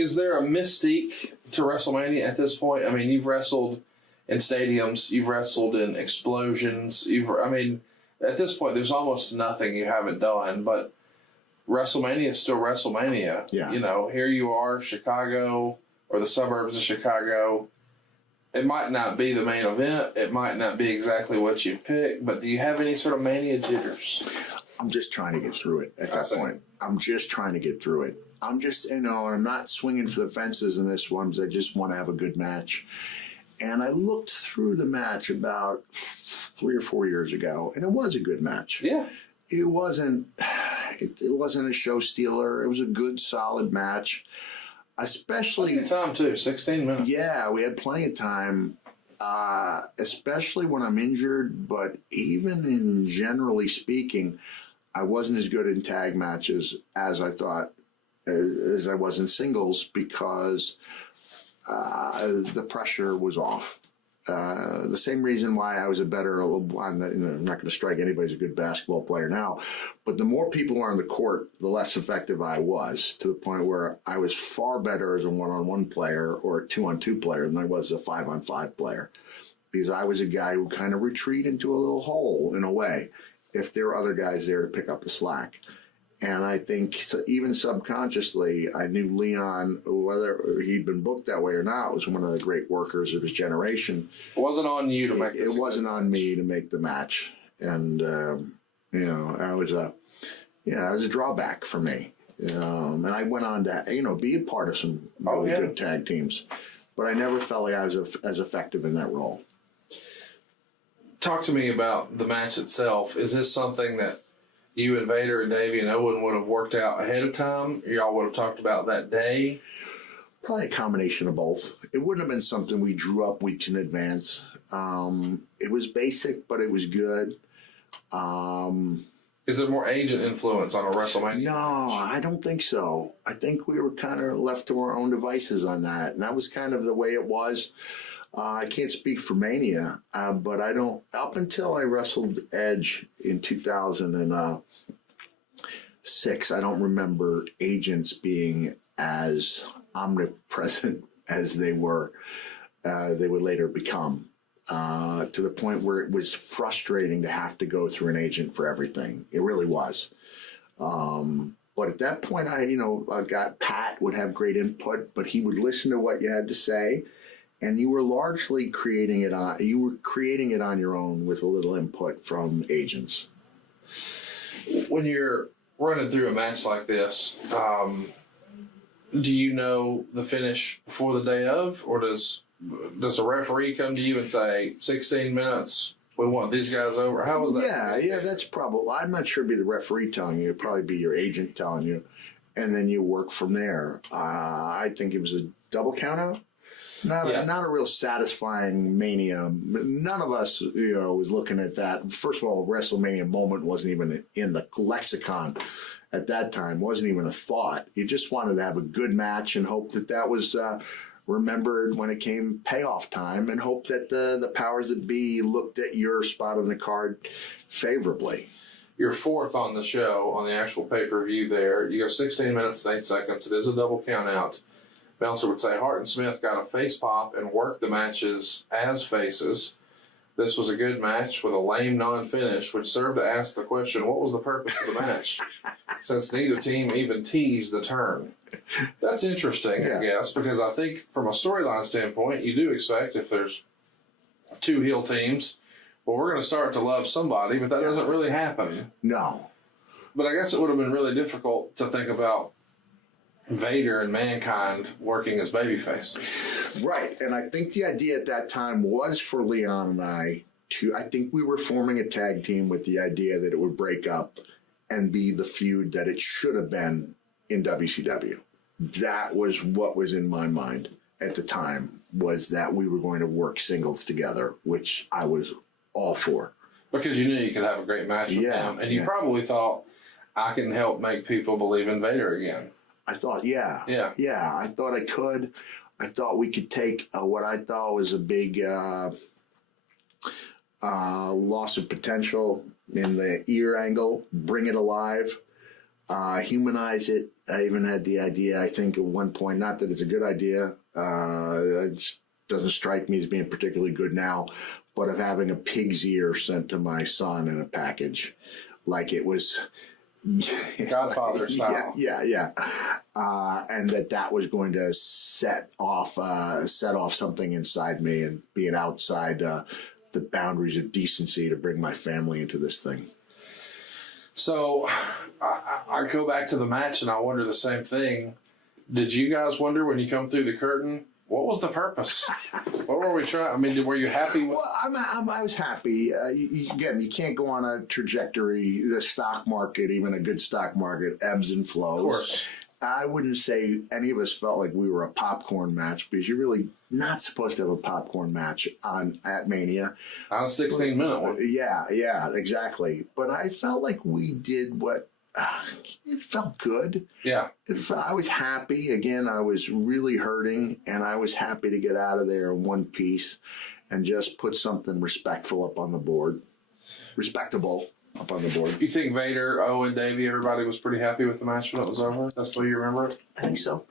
Is there a mystique to WrestleMania at this point? I mean, you've wrestled in stadiums, you've wrestled in explosions. At this point, there's almost nothing you haven't done. But WrestleMania is still WrestleMania. Yeah. Here you are, Chicago or the suburbs of Chicago. It might not be the main event. It might not be exactly what you pick. But do you have any sort of mania jitters? I'm just trying to get through it at that point. I'm just trying to get through it. I'm just, I'm not swinging for the fences in this one because I just want to have a good match. And I looked through the match about 3 or 4 years ago, and it was a good match. Yeah. It wasn't a show stealer. It was a good, solid match. Especially plenty of time too, 16 minutes. Yeah, we had plenty of time. Especially when I'm injured, but even in generally speaking, I wasn't as good in tag matches as I thought as I was in singles because the pressure was off. The same reason why I was I'm not going to strike anybody as a good basketball player now, but the more people were on the court, the less effective I was, to the point where I was far better as a one-on-one player or a two-on-two player than I was a five-on-five player, because I was a guy who kind of retreat into a little hole in a way if there were other guys there to pick up the slack. And I think even subconsciously, I knew Leon, whether he'd been booked that way or not, was one of the great workers of his generation. It wasn't on you to make it wasn't on me to make the match. And, it was a drawback for me. And I went on to, be a part of some really good tag teams. But I never felt like I was as effective in that role. Talk to me about the match itself. Is this something that you and Vader and Davey and Owen would have worked out ahead of time? Y'all would have talked about that day? Probably a combination of both. It wouldn't have been something we drew up weeks in advance. It was basic, but it was good. Is there more agent influence on a WrestleMania? No, I don't think so. I think we were kind of left to our own devices on that. And that was kind of the way it was. I can't speak for Mania, but I don't. Up until I wrestled Edge in 2006, I don't remember agents being as omnipresent as they were. They would later become, to the point where it was frustrating to have to go through an agent for everything. It really was. But at that point, I got Pat would have great input, but he would listen to what you had to say. And you were largely creating it on your own with a little input from agents. When you're running through a match like this, do you know the finish before the day of, or does a referee come to you and say 16 minutes? We want these guys over. How was that? Yeah, that's probably. I'm not sure it'd be the referee telling you. It'd probably be your agent telling you, and then you work from there. I think it was a double count out. Not a real satisfying Mania. None of us, was looking at that. First of all, WrestleMania moment wasn't even in the lexicon at that time. Wasn't even a thought. You just wanted to have a good match and hope that was remembered when it came payoff time, and hope that the powers that be looked at your spot on the card favorably. You're fourth on the show on the actual pay-per-view there. You go 16 minutes and 8 seconds. It is a double count out. Bouncer would say Hart and Smith got a face pop and worked the matches as faces. This was a good match with a lame non-finish, which served to ask the question, what was the purpose of the match? Since neither team even teased the turn. That's interesting, I guess, because I think from a storyline standpoint, you do expect if there's two heel teams, well, we're going to start to love somebody, but that doesn't really happen. No. But I guess it would have been really difficult to think about Vader and Mankind working as babyfaces. Right. And I think the idea at that time was for Leon and I think we were forming a tag team with the idea that it would break up and be the feud that it should have been in WCW. That was what was in my mind at the time, was that we were going to work singles together, which I was all for. Because you knew you could have a great match with them. And you probably thought, I can help make people believe in Vader again. I thought, I thought I could. I thought we could take what I thought was a big loss of potential in the ear angle, bring it alive, humanize it. I even had the idea, I think, at one point, not that it's a good idea, it just doesn't strike me as being particularly good now, but of having a pig's ear sent to my son in a package. Like it was... Godfather style. Yeah. And that was going to set off something inside me and being outside the boundaries of decency to bring my family into this thing. So I go back to the match and I wonder the same thing. Did you guys wonder when you come through the curtain, what was the purpose? What were we trying? I mean, were you happy with? Well, I was happy. Again, you can't go on a trajectory. The stock market, even a good stock market, ebbs and flows. Of course. I wouldn't say any of us felt like we were a popcorn match because you're really not supposed to have a popcorn match at Mania. On a 16-minute one. Yeah, exactly. But I felt like we did what it felt good. Yeah. I was happy. Again, I was really hurting, and I was happy to get out of there in one piece and just put something respectful up on the board. Respectable up on the board. You think Vader, Owen, Davey, everybody was pretty happy with the match when it was over? That's the way you remember it? I think so.